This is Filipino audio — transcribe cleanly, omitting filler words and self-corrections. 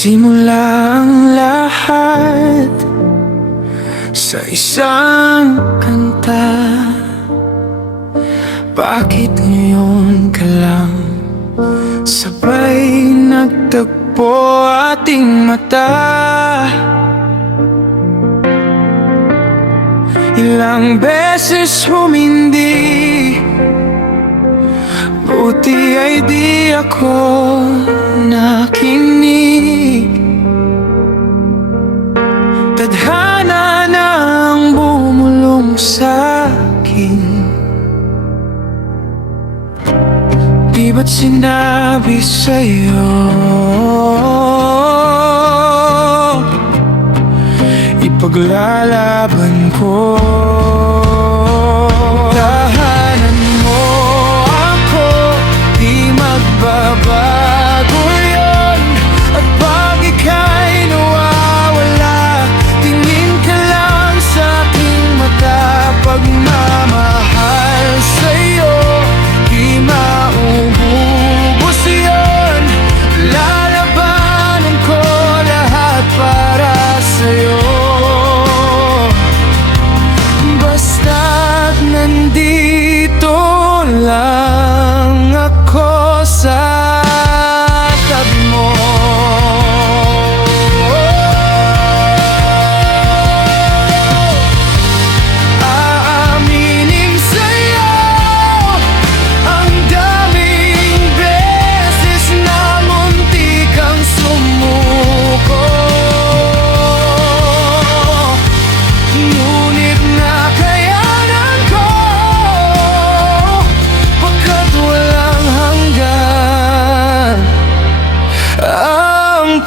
Nagsimula ang lahat sa isang kanta. Bakit ngayon ka lang sabay nagtagpo ating mata? Ilang beses humindi, buti ay di ako nakinig. Tadhana na ang bumulong sa'kin. Di ba't sinabi sa'yo ipaglalaban ko? Tahanan mo ako, di magbabago yun. At pag ika'y nawawala, tingin ka lang sa aking mata. Pagmamahal sa'yo, di mauubos yun. Lalabanan ko lahat para sa'yo. Basta't nandito lang ako sa tabi mo. Aaminin sa'yo ang daming beses na muntik kang sumuko. Ngunit nakayanan ko, pagkat walang hanggan ang